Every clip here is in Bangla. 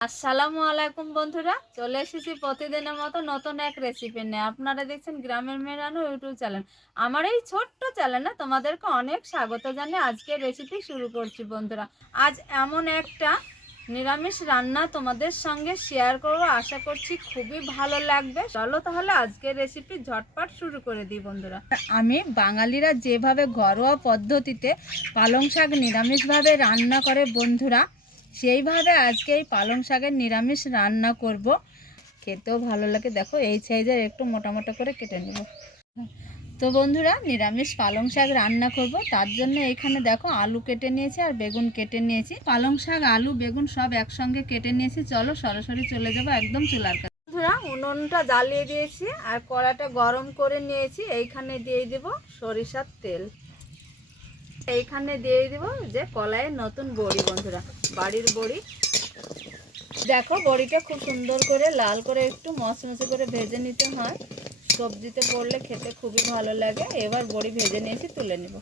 আসসালামু আলাইকুম বন্ধুরা, চলে এসেছি প্রতিদিনের মতো নতুন এক রেসিপি নিয়ে। আপনারা দেখছেন গ্রামের মেয়ে রানু ইউটিউব চ্যানেল। আমার এই ছোট্ট চ্যানেলে তোমাদেরকে অনেক স্বাগত জানিয়ে আজকের রেসিপি শুরু করছি বন্ধুরা। আজ এমন একটা নিরামিষ রান্না তোমাদের সঙ্গে শেয়ার করব, আশা করছি খুবই ভালো লাগবে। চলো তাহলে আজকের রেসিপি ঝটপট শুরু করে দিই বন্ধুরা। আমি বাঙালিরা যেভাবে ঘরোয়া পদ্ধতিতে পালং শাক নিরামিষভাবে রান্না করে বন্ধুরা, সেইভাবে আজকে এই পালং শাকের নিরামিষ রান্না করব। খেতেও ভালো লাগে। দেখো এই সাইজের একটু মোটা মোটা করে কেটে নেব। তো বন্ধুরা, নিরামিষ পালং শাক রান্না করব, তার জন্য এখানে দেখো আলু কেটে নিয়েছি আর বেগুন কেটে নিয়েছি। পালং শাক, আলু, বেগুন সব একসঙ্গে কেটে নিয়েছি। চলো সরাসরি চলে যাবো একদম চুলার কাছে। বন্ধুরা, উনুনটা জ্বালিয়ে দিয়েছি আর কড়াটা গরম করে নিয়েছি। এইখানে দিয়ে দেব সরিষার তেল। এইখানে দিয়ে দিব যে কলাইয়ের নতুন বড়ি বন্ধুরা, বাড়ির বড়ি। দেখো বড়িটা খুব সুন্দর করে লাল করে একটু মচমচে করে ভেজে নিতে হয়, সবজিতে পড়লে খেতে খুবই ভালো লাগে। এবার বড়ি ভেজে নিয়েছি, তুলে নেব।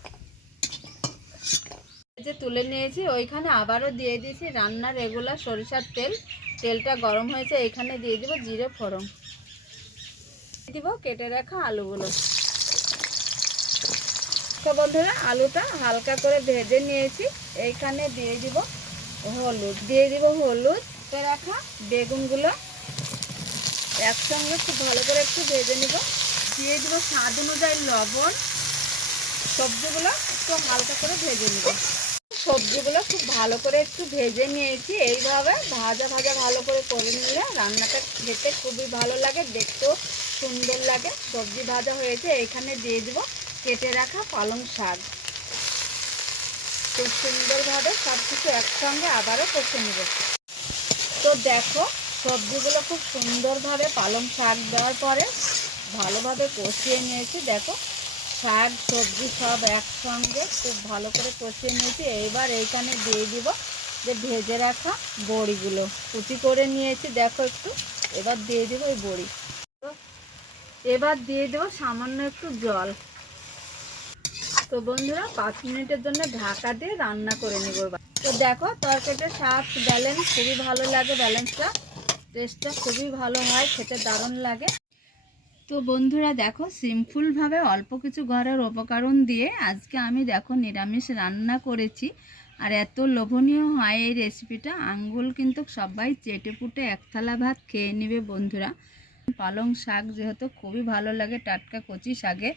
যে তুলে নিয়েছি, ওইখানে আবারও দিয়ে দিয়েছি রান্নার রেগুলার সরিষার তেল। তেলটা গরম হয়েছে, এইখানে দিয়ে দিব জিরে ফোড়ন, দিব কেটে রাখা আলুগুলো। তো বন্ধুরা, আলুটা হালকা করে ভেজে নিয়েছি। এইখানে দিয়ে দিব হলুদ, রাখা বেগুনগুলো একসঙ্গে খুব ভালো করে একটু ভেজে নিব। দিয়ে দিব স্বাদ অনুযায়ী লবণ। সবজিগুলো একটু হালকা করে ভেজে নিব। সবজিগুলো খুব ভালো করে একটু ভেজে নিয়েছি। এইভাবে ভাজা ভালো করে নিলে রান্নাটা খেতে খুবই ভালো লাগে, দেখতেও সুন্দর লাগে। সবজি ভাজা হয়েছে, এইখানে দিয়ে দিব কেটে রাখা পালং শাক। খুব সুন্দরভাবে সব কিছু একসঙ্গে আবারও কষে নেব। তো দেখো সবজিগুলো খুব সুন্দরভাবে পালং শাক দেওয়ার পরে ভালোভাবে কষিয়ে নিয়েছি। দেখো শাক সবজি সব একসঙ্গে খুব ভালো করে কষিয়ে নিয়েছি। এবার এইখানে দিয়ে দিব যে ভেজে রাখা বড়িগুলো কুচি করে নিয়েছি। দেখো একটু, এবার দিয়ে দিব এই বড়ি। তো এবার দিয়ে দেবো সামান্য একটু জল। তো বন্ধুরা, 5 মিনিটের জন্য ঢাকা দিয়ে রান্না করে নেব। তো দেখো তরকারিটা স্বাদ ব্যালেন্স খুবই ভালো লাগে, ব্যালেন্সটা টেস্টটা খুবই ভালো হয়, খেতে দারুণ লাগে। তো বন্ধুরা দেখো, সিম্পলভাবে অল্প কিছু ঘরের উপকরণ দিয়ে আজকে আমি দেখো নিরামিষ রান্না করেছি। আর এত লোভনীয় হয় এই রেসিপিটা, আঙ্গুল কিন্তু সবাই চেটে পুটে এক থালা ভাত খেয়ে নেবে বন্ধুরা। পালং শাক যেহেতু খুবই ভালো লাগে, টাটকা কচি শাকে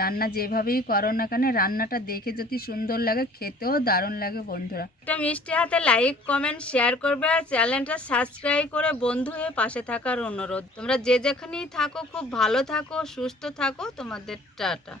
রান্না যেভাবেই করো না কেন, রান্নাটা দেখে যদি সুন্দর লাগে খেতেও দারুণ লাগে বন্ধুরা। একটা মিষ্টি হাতে লাইক কমেন্ট শেয়ার করবে আর চ্যানেলটা সাবস্ক্রাইব করে বন্ধু হয়ে পাশে থাকার অনুরোধ। তোমরা যে যেখানেই থাকো খুব ভালো থাকো, সুস্থ থাকো। তোমাদের টাটা।